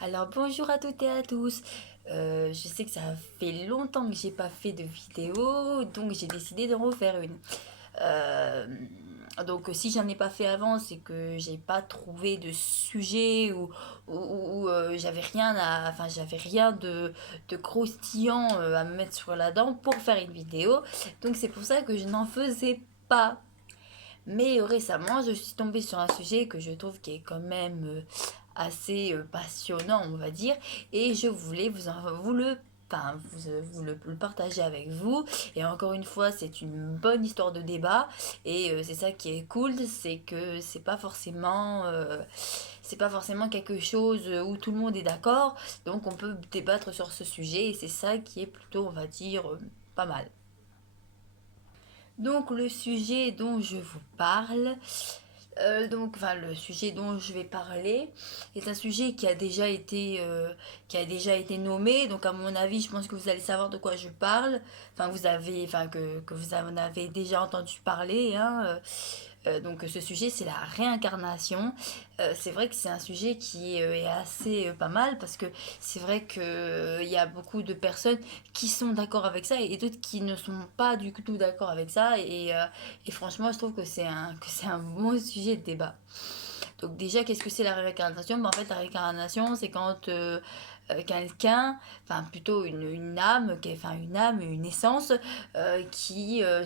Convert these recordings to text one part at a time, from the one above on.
Alors bonjour à toutes et à tous. Je sais que ça fait longtemps que j'ai pas fait de vidéo, donc j'ai décidé d'en refaire une. Euh, donc si j'en ai pas fait avant, c'est que j'ai pas trouvé de sujet ou j'avais rien j'avais rien de croustillant à me mettre sur la dent pour faire une vidéo. Donc c'est pour ça que je n'en faisais pas. Mais récemment, je suis tombée sur un sujet que je trouve qui est quand même assez passionnant, on va dire, et je voulais vous le partager avec vous. Et encore une fois, c'est une bonne histoire de débat, et c'est ça qui est cool, c'est que c'est pas forcément quelque chose où tout le monde est d'accord, donc on peut débattre sur ce sujet, et c'est ça qui est plutôt, on va dire, pas mal. Donc le sujet dont je vous parle, le sujet dont je vais parler est un sujet qui a déjà été nommé. Donc, à mon avis, je pense que vous allez savoir de quoi je parle. Que vous en avez déjà entendu parler. Hein. Donc, ce sujet, c'est la réincarnation. C'est vrai que c'est un sujet qui est assez pas mal parce que c'est vrai qu'il y a beaucoup de personnes qui sont d'accord avec ça et d'autres qui ne sont pas du tout d'accord avec ça. Et franchement, je trouve que c'est un bon sujet de débat. Donc déjà, qu'est-ce que c'est la réincarnation? En fait, la réincarnation, c'est quand quelqu'un, enfin plutôt une âme, une essence, qui à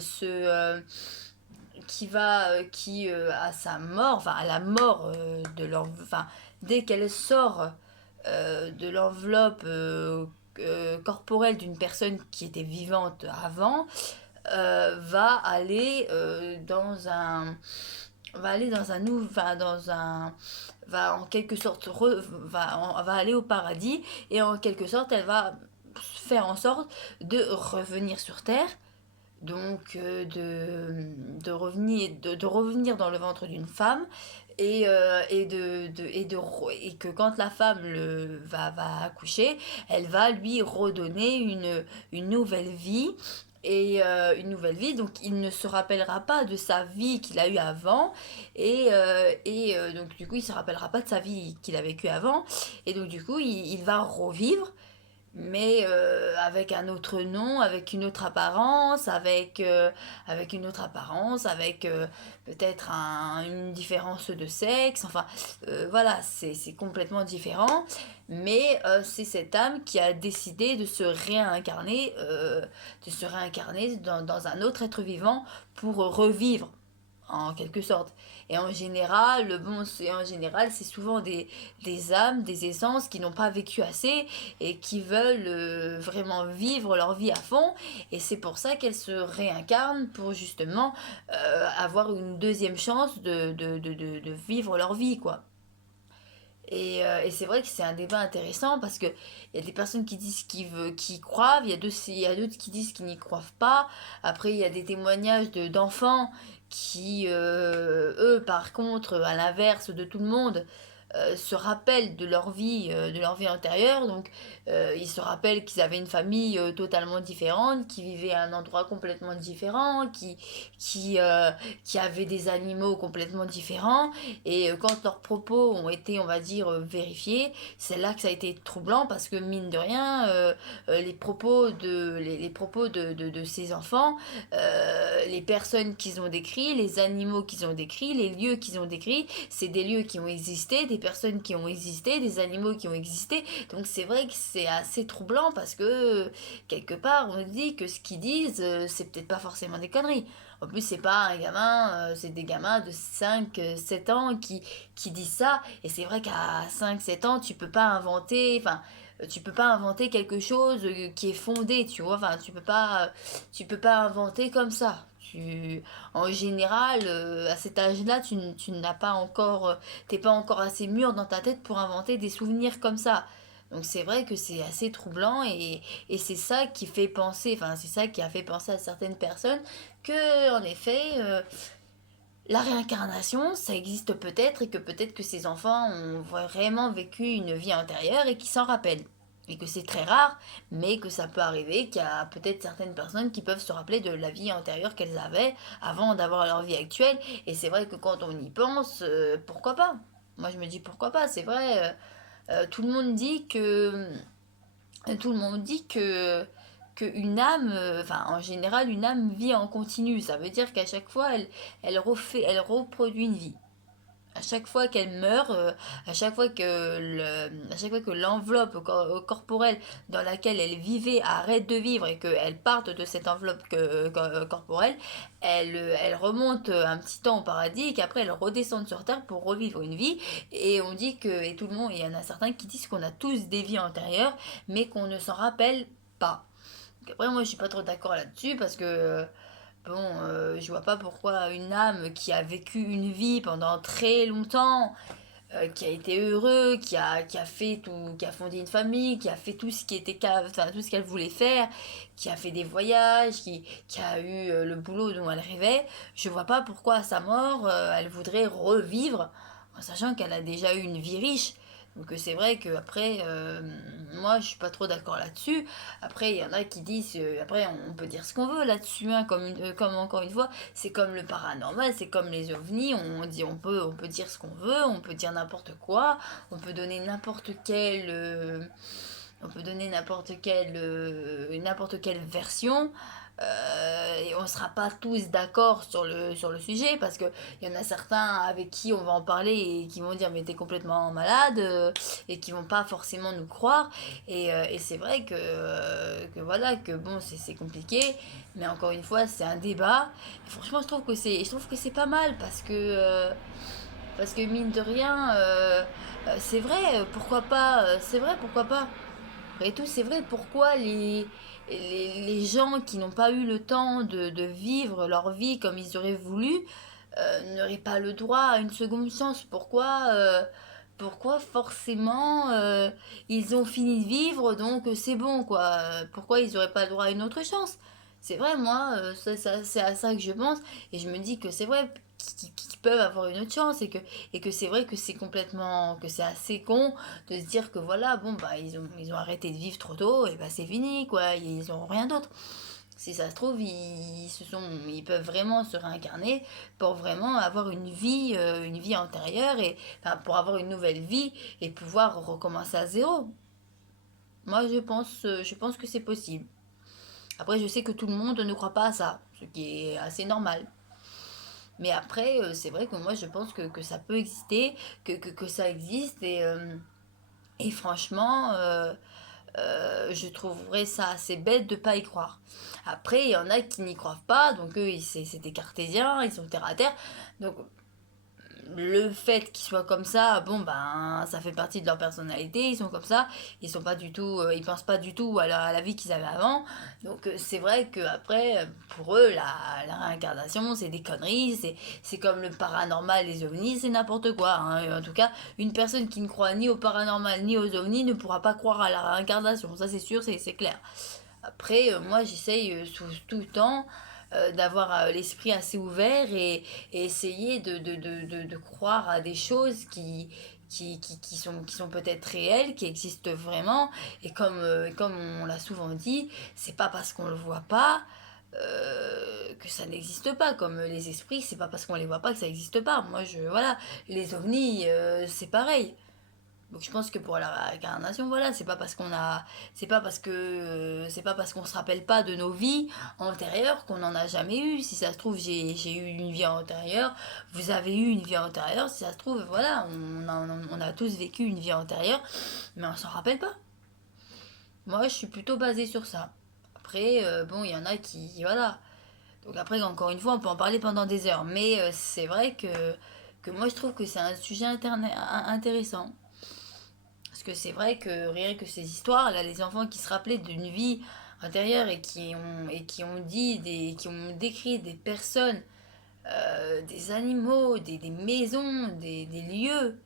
sa mort, enfin à la mort dès qu'elle sort de l'enveloppe corporelle d'une personne qui était vivante avant, va aller dans un nou- enfin, dans un va en quelque sorte va aller au paradis, et en quelque sorte elle va faire en sorte de revenir sur terre, donc de revenir dans le ventre d'une femme, et que quand la femme va accoucher, elle va lui redonner une nouvelle vie. Une nouvelle vie, donc il ne se rappellera pas de sa vie qu'il a eue avant, donc du coup il se rappellera pas de sa vie qu'il a vécue avant, et donc du coup il va revivre, mais avec un autre nom, avec une autre apparence, avec peut-être une différence de sexe, enfin voilà, c'est complètement différent, mais c'est cette âme qui a décidé de se réincarner dans un autre être vivant pour revivre en quelque sorte. En général, c'est souvent des âmes, des essences qui n'ont pas vécu assez et qui veulent vraiment vivre leur vie à fond. Et c'est pour ça qu'elles se réincarnent pour justement avoir une deuxième chance de vivre leur vie, quoi. Et c'est vrai que c'est un débat intéressant parce que il y a des personnes qui disent qu'ils y croient, il y a d'autres qui disent qu'ils n'y croient pas. Après, il y a des témoignages d'enfants qui, eux, par contre, à l'inverse de tout le monde, se rappellent de leur vie antérieure. Donc, ils se rappellent qu'ils avaient une famille totalement différente, qui vivait à un endroit complètement différent, qui, euh, qui avaient des animaux complètement différents. Et quand leurs propos ont été, on va dire, vérifiés, c'est là que ça a été troublant parce que mine de rien, les propos de ces enfants, les personnes qu'ils ont décrits, les animaux qu'ils ont décrits, les lieux qu'ils ont décrits, c'est des lieux qui ont existé, des personnes qui ont existé, des animaux qui ont existé. Donc c'est vrai que c'est assez troublant parce que quelque part on dit que ce qu'ils disent, c'est peut-être pas forcément des conneries. En plus, c'est pas un gamin, c'est des gamins de 5 7 ans qui disent ça. Et c'est vrai qu'à 5 7 ans, tu peux pas inventer quelque chose qui est fondé, tu vois. Enfin, tu peux pas inventer comme ça. En général, à cet âge-là, tu n'as pas encore, t'es pas encore assez mûr dans ta tête pour inventer des souvenirs comme ça. Donc c'est vrai que c'est assez troublant, et c'est ça qui fait penser, enfin c'est ça qui a fait penser à certaines personnes que en effet la réincarnation ça existe peut-être, et que peut-être que ces enfants ont vraiment vécu une vie antérieure et qui s'en rappellent. Et que c'est très rare, mais que ça peut arriver, qu'il y a peut-être certaines personnes qui peuvent se rappeler de la vie antérieure qu'elles avaient avant d'avoir leur vie actuelle. Et c'est vrai que quand on y pense, pourquoi pas? Moi je me dis pourquoi pas, c'est vrai. Tout le monde dit que tout le monde dit que une âme, enfin en général une âme vit en continu. Ça veut dire qu'à chaque fois elle reproduit une vie. À chaque fois qu'elle meurt, à chaque fois que l'enveloppe corporelle dans laquelle elle vivait arrête de vivre et qu'elle parte de cette enveloppe corporelle, elle remonte un petit temps au paradis et qu'après elle redescend sur terre pour revivre une vie. Et on dit que, et tout le monde, il y en a certains qui disent qu'on a tous des vies antérieures, mais qu'on ne s'en rappelle pas. Donc après, moi je suis pas trop d'accord là-dessus parce que bon, je vois pas pourquoi une âme qui a vécu une vie pendant très longtemps, qui a été heureux, qui a fait tout, qui a fondé une famille, qui a fait tout ce qui était, enfin, tout ce qu'elle voulait faire, qui a fait des voyages, qui a eu le boulot dont elle rêvait, je vois pas pourquoi à sa mort, elle voudrait revivre, en sachant qu'elle a déjà eu une vie riche. Donc c'est vrai que après, moi je suis pas trop d'accord là-dessus. Après il y en a qui disent, après on peut dire ce qu'on veut là-dessus, hein, comme encore une fois, c'est comme le paranormal, c'est comme les ovnis, on peut dire ce qu'on veut, on peut dire n'importe quoi, on peut donner n'importe quelle version. Et on ne sera pas tous d'accord sur le sujet parce qu'il y en a certains avec qui on va en parler et qui vont dire mais t'es complètement malade et qui vont pas forcément nous croire et c'est vrai que voilà que bon c'est compliqué mais encore une fois c'est un débat et franchement je trouve que c'est pas mal parce que mine de rien c'est vrai pourquoi pas c'est vrai pourquoi pas après tout, c'est vrai, pourquoi les gens qui n'ont pas eu le temps de vivre leur vie comme ils auraient voulu n'auraient pas le droit à une seconde chance? Pourquoi forcément ils ont fini de vivre donc c'est bon quoi? Pourquoi ils n'auraient pas le droit à une autre chance? C'est vrai, moi, c'est à ça que je pense et je me dis que c'est vrai qu'ils peuvent avoir une autre chance et que c'est vrai que c'est complètement, que c'est assez con de se dire que voilà, bon, bah, ils ont arrêté de vivre trop tôt, et bah, c'est fini, quoi, ils ont rien d'autre. Si ça se trouve, ils peuvent vraiment se réincarner pour vraiment avoir une vie antérieure, et enfin, pour avoir une nouvelle vie et pouvoir recommencer à zéro. Moi, je pense que c'est possible. Après, je sais que tout le monde ne croit pas à ça, ce qui est assez normal. Mais après, c'est vrai que moi, je pense que ça peut exister, que ça existe, et franchement, je trouverais ça assez bête de pas y croire. Après, il y en a qui n'y croient pas, donc eux, c'est des cartésiens, ils sont terre à terre. Donc le fait qu'ils soient comme ça, bon ben ça fait partie de leur personnalité, ils sont comme ça, ils sont pas du tout, ils pensent pas du tout à la vie qu'ils avaient avant. Donc c'est vrai que après pour eux la réincarnation c'est des conneries, c'est comme le paranormal, les ovnis, c'est n'importe quoi. Hein. En tout cas, une personne qui ne croit ni au paranormal ni aux ovnis ne pourra pas croire à la réincarnation, ça c'est sûr, c'est clair. Après, moi, j'essaye tout le temps d'avoir l'esprit assez ouvert et essayer de croire à des choses qui sont peut-être réelles, qui existent vraiment. Et comme on l'a souvent dit, c'est pas parce qu'on le voit pas que ça n'existe pas. Comme les esprits, c'est pas parce qu'on les voit pas que ça n'existe pas. Voilà, les ovnis, c'est pareil. Donc je pense que pour la réincarnation, voilà, c'est pas parce qu'on se rappelle pas de nos vies antérieures qu'on n'en a jamais eu. Si ça se trouve, j'ai eu une vie antérieure, vous avez eu une vie antérieure, si ça se trouve, voilà, on a tous vécu une vie antérieure, mais on s'en rappelle pas. Moi, je suis plutôt basée sur ça. Après, bon, il y en a qui, voilà. Donc après, encore une fois, on peut en parler pendant des heures, mais c'est vrai que moi, je trouve que c'est un sujet intéressant. Parce que c'est vrai que rien que ces histoires, là, les enfants qui se rappelaient d'une vie intérieure qui ont qui ont décrit des personnes, des animaux, des maisons, des lieux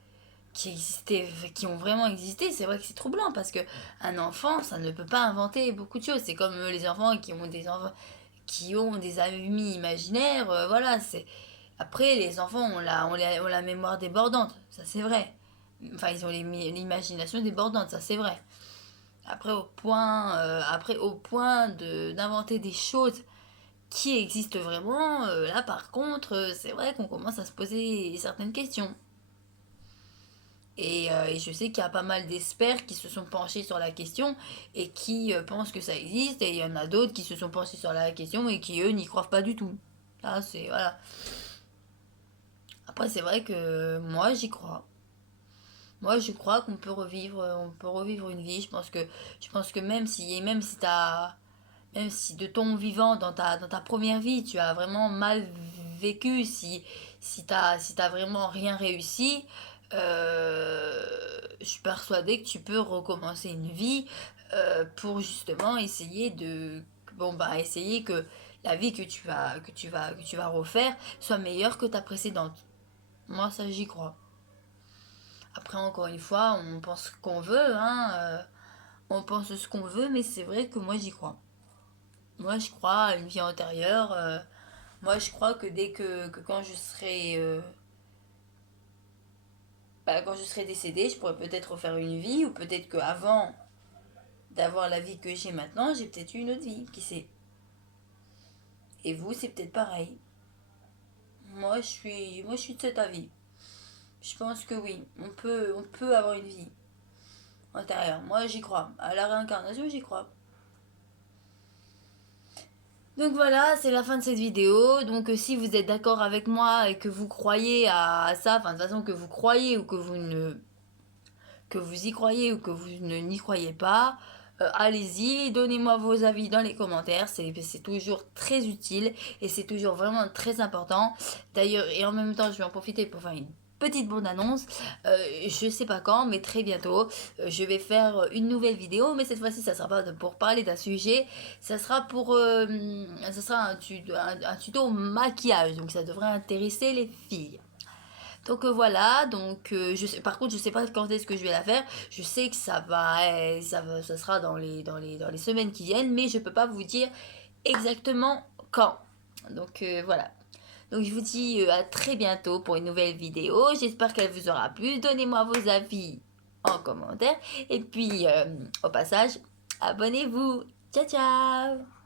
qui existaient, qui ont vraiment existé, c'est vrai que c'est troublant parce que un enfant, ça ne peut pas inventer beaucoup de choses. C'est comme les enfants qui ont des amis imaginaires, voilà. C'est après les enfants ont la mémoire débordante, ça c'est vrai. Enfin, ils ont l'imagination débordante, ça c'est vrai. Après, au point d'inventer des choses qui existent vraiment, là par contre, c'est vrai qu'on commence à se poser certaines questions. Et je sais qu'il y a pas mal d'experts qui se sont penchés sur la question et qui pensent que ça existe. Et il y en a d'autres qui se sont penchés sur la question et qui, eux, n'y croient pas du tout. Là, c'est... Voilà. Après, c'est vrai que moi, j'y crois. Moi, je crois qu'on on peut revivre une vie. Je pense que même si même si de ton vivant, dans ta première vie, tu as vraiment mal vécu, si t'as vraiment rien réussi, je suis persuadée que tu peux recommencer une vie pour justement essayer bon, bah, essayer que la vie que tu vas refaire soit meilleure que ta précédente. Moi, ça, j'y crois. Après, encore une fois, on pense ce qu'on veut, hein, on pense ce qu'on veut, mais c'est vrai que moi, j'y crois. Moi, je crois à une vie antérieure. Moi, je crois que que quand je serai, quand je serai décédée, je pourrais peut-être refaire une vie, ou peut-être qu'avant d'avoir la vie que j'ai maintenant, j'ai peut-être eu une autre vie, qui sait. Et vous, c'est peut-être pareil. Moi, je suis de cet avis. Je pense que oui, on peut avoir une vie antérieure. Moi, j'y crois. À la réincarnation, j'y crois. Donc voilà, c'est la fin de cette vidéo. Donc si vous êtes d'accord avec moi et que vous croyez à ça, enfin de toute façon que vous croyez ou que vous y croyez ou que vous ne n'y croyez pas, allez-y, donnez-moi vos avis dans les commentaires, c'est toujours très utile et c'est toujours vraiment très important. D'ailleurs, et en même temps, je vais en profiter pour faire une petite bande-annonce. Je sais pas quand, mais très bientôt, je vais faire une nouvelle vidéo, mais cette fois-ci, ça sera pas pour parler d'un sujet, ça sera un tuto maquillage, donc ça devrait intéresser les filles. Donc voilà, par contre je sais pas quand est-ce que je vais la faire. Je sais que ça sera dans les semaines qui viennent, mais je peux pas vous dire exactement quand. Donc voilà. Donc je vous dis à très bientôt pour une nouvelle vidéo. J'espère qu'elle vous aura plu. Donnez-moi vos avis en commentaire. Et puis au passage, abonnez-vous. Ciao ciao.